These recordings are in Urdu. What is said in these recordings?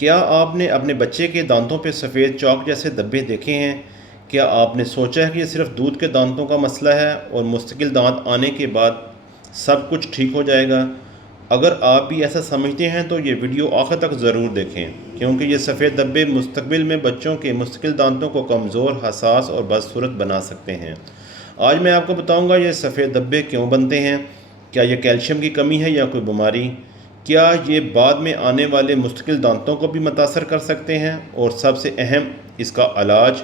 کیا آپ نے اپنے بچے کے دانتوں پہ سفید چاک جیسے دبے دیکھے ہیں؟ کیا آپ نے سوچا ہے کہ یہ صرف دودھ کے دانتوں کا مسئلہ ہے اور مستقل دانت آنے کے بعد سب کچھ ٹھیک ہو جائے گا؟ اگر آپ بھی ایسا سمجھتے ہیں تو یہ ویڈیو آخر تک ضرور دیکھیں، کیونکہ یہ سفید دبے مستقبل میں بچوں کے مستقل دانتوں کو کمزور، حساس اور بدصورت بنا سکتے ہیں۔ آج میں آپ کو بتاؤں گا یہ سفید دبے کیوں بنتے ہیں، کیا یہ کیلشیم کی کمی ہے یا کوئی بیماری، کیا یہ بعد میں آنے والے مستقل دانتوں کو بھی متاثر کر سکتے ہیں، اور سب سے اہم اس کا علاج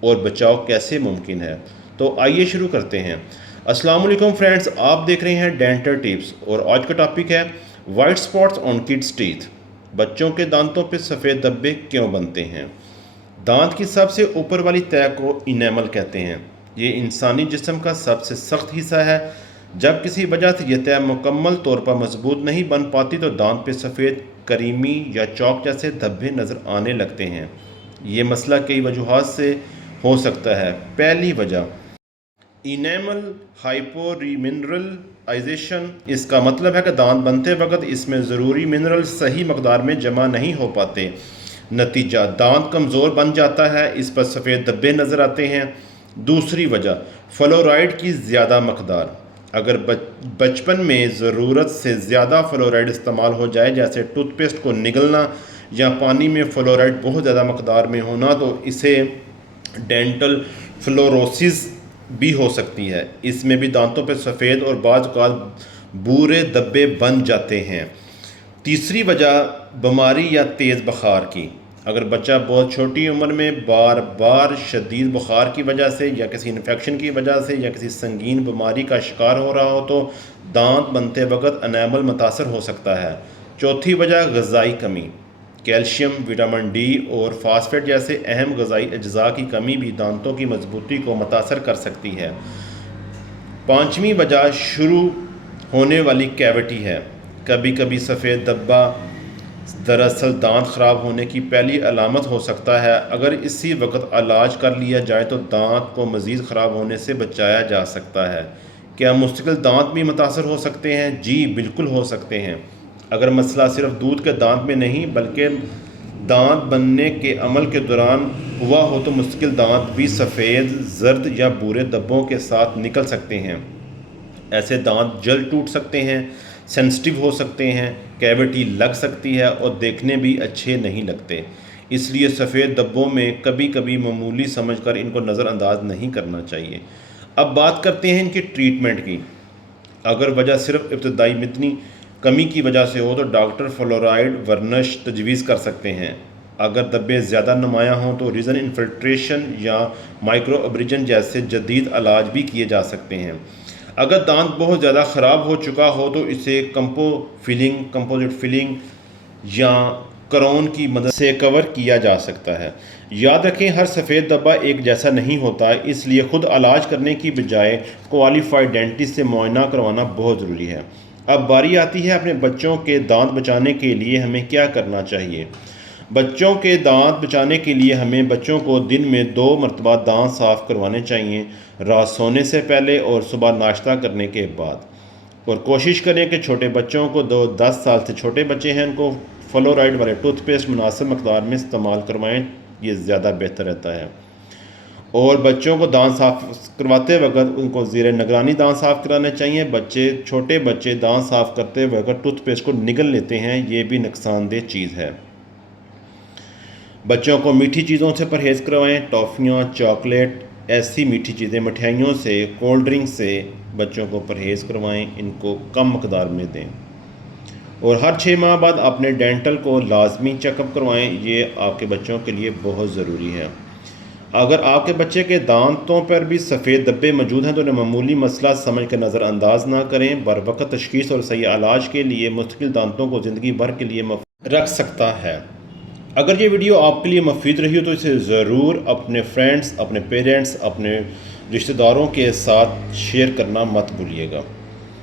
اور بچاؤ کیسے ممکن ہے۔ تو آئیے شروع کرتے ہیں۔ السلام علیکم فرینڈز، آپ دیکھ رہے ہیں ڈینٹل ٹپس، اور آج کا ٹاپک ہے وائٹ سپاٹس آن کڈس ٹیتھ۔ بچوں کے دانتوں پہ سفید دبے کیوں بنتے ہیں؟ دانت کی سب سے اوپر والی تہہ کو انیمل کہتے ہیں۔ یہ انسانی جسم کا سب سے سخت حصہ ہے۔ جب کسی وجہ سے یہ تہہ مکمل طور پر مضبوط نہیں بن پاتی تو دانت پہ سفید کریمی یا چاک جیسے دھبے نظر آنے لگتے ہیں۔ یہ مسئلہ کئی وجوہات سے ہو سکتا ہے۔ پہلی وجہ انیمل ہائپورمنرلائزیشن۔ اس کا مطلب ہے کہ دانت بنتے وقت اس میں ضروری منرل صحیح مقدار میں جمع نہیں ہو پاتے۔ نتیجہ دانت کمزور بن جاتا ہے، اس پر سفید دبے نظر آتے ہیں۔ دوسری وجہ فلورائڈ کی زیادہ مقدار۔ اگر بچپن میں ضرورت سے زیادہ فلورائڈ استعمال ہو جائے، جیسے ٹوتھ پیسٹ کو نگلنا یا پانی میں فلورائڈ بہت زیادہ مقدار میں ہونا، تو اسے ڈینٹل فلوروسس بھی ہو سکتی ہے۔ اس میں بھی دانتوں پہ سفید اور بعض اوقات بھورے دبے بن جاتے ہیں۔ تیسری وجہ بیماری یا تیز بخار کی۔ اگر بچہ بہت چھوٹی عمر میں بار بار شدید بخار کی وجہ سے یا کسی انفیکشن کی وجہ سے یا کسی سنگین بیماری کا شکار ہو رہا ہو تو دانت بنتے وقت انیمل متاثر ہو سکتا ہے۔ چوتھی وجہ غذائی کمی۔ کیلشیم، وٹامن ڈی اور فاسفیٹ جیسے اہم غذائی اجزاء کی کمی بھی دانتوں کی مضبوطی کو متاثر کر سکتی ہے۔ پانچویں وجہ شروع ہونے والی کیوٹی ہے۔ کبھی کبھی سفید دبا دراصل دانت خراب ہونے کی پہلی علامت ہو سکتا ہے۔ اگر اسی وقت علاج کر لیا جائے تو دانت کو مزید خراب ہونے سے بچایا جا سکتا ہے۔ کیا مستقل دانت بھی متاثر ہو سکتے ہیں؟ جی بالکل ہو سکتے ہیں۔ اگر مسئلہ صرف دودھ کے دانت میں نہیں بلکہ دانت بننے کے عمل کے دوران ہوا ہو تو مستقل دانت بھی سفید، زرد یا بھورے دبوں کے ساتھ نکل سکتے ہیں۔ ایسے دانت جلد ٹوٹ سکتے ہیں، سینسٹیو ہو سکتے ہیں، کیوٹی لگ سکتی ہے اور دیکھنے بھی اچھے نہیں لگتے۔ اس لیے سفید دبوں میں کبھی کبھی معمولی سمجھ کر ان کو نظر انداز نہیں کرنا چاہیے۔ اب بات کرتے ہیں ان کی ٹریٹمنٹ کی۔ اگر وجہ صرف ابتدائی متنی کمی کی وجہ سے ہو تو ڈاکٹر فلورائڈ ورنش تجویز کر سکتے ہیں۔ اگر دبے زیادہ نمایاں ہوں تو ریزن انفلٹریشن یا مائکرو ابریجن جیسے جدید علاج بھی کیے جا سکتے ہیں۔ اگر دانت بہت زیادہ خراب ہو چکا ہو تو اسے کمپوزٹ فلنگ یا کرون کی مدد سے کور کیا جا سکتا ہے۔ یاد رکھیں ہر سفید دبا ایک جیسا نہیں ہوتا، اس لیے خود علاج کرنے کی بجائے کوالیفائڈ ڈینٹسٹ سے معائنہ کروانا بہت ضروری ہے۔ اب باری آتی ہے اپنے بچوں کے دانت بچانے کے لیے ہمیں کیا کرنا چاہیے۔ بچوں کے دانت بچانے کے لیے ہمیں بچوں کو دن میں 2 مرتبہ دانت صاف کروانے چاہیے، رات سونے سے پہلے اور صبح ناشتہ کرنے کے بعد۔ اور کوشش کریں کہ چھوٹے بچوں کو 10 سال سے چھوٹے بچے ہیں ان کو فلورائڈ والے ٹوتھ پیسٹ مناسب مقدار میں استعمال کروائیں، یہ زیادہ بہتر رہتا ہے۔ اور بچوں کو دانت صاف کرواتے وقت ان کو زیر نگرانی دانت صاف کرانے چاہیے۔ چھوٹے بچے دانت صاف کرتے وقت ٹوتھ پیسٹ کو نگل لیتے ہیں، یہ بھی نقصان دہ چیز ہے۔ بچوں کو میٹھی چیزوں سے پرہیز کروائیں، ٹافیاں، چاکلیٹ، ایسی میٹھی چیزیں، مٹھائیوں سے، کولڈ ڈرنک سے بچوں کو پرہیز کروائیں، ان کو کم مقدار میں دیں۔ اور ہر 6 ماہ بعد اپنے ڈینٹل کو لازمی چیک اپ کروائیں، یہ آپ کے بچوں کے لیے بہت ضروری ہے۔ اگر آپ کے بچے کے دانتوں پر بھی سفید دبے موجود ہیں تو انہیں معمولی مسئلہ سمجھ کر نظر انداز نہ کریں۔ بروقت تشخیص اور صحیح علاج کے لیے مستقل دانتوں کو زندگی بھر کے لیے رکھ سکتا ہے۔ اگر یہ ویڈیو آپ کے لیے مفید رہی ہو تو اسے ضرور اپنے فرینڈز، اپنے پیرنٹس، اپنے رشتہ داروں کے ساتھ شیئر کرنا مت بھولیے گا۔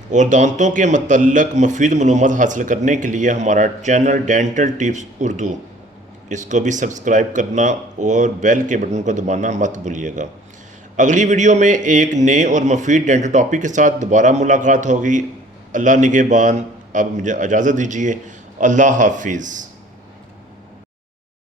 اور دانتوں کے متعلق مفید معلومات حاصل کرنے کے لیے ہمارا چینل ڈینٹل ٹپس اردو، اس کو بھی سبسکرائب کرنا اور بیل کے بٹن کو دبانا مت بھولیے گا۔ اگلی ویڈیو میں ایک نئے اور مفید ڈینٹل ٹاپک کے ساتھ دوبارہ ملاقات ہوگی۔ اللہ نگہبان۔ اب مجھے اجازت دیجیے۔ اللہ حافظ۔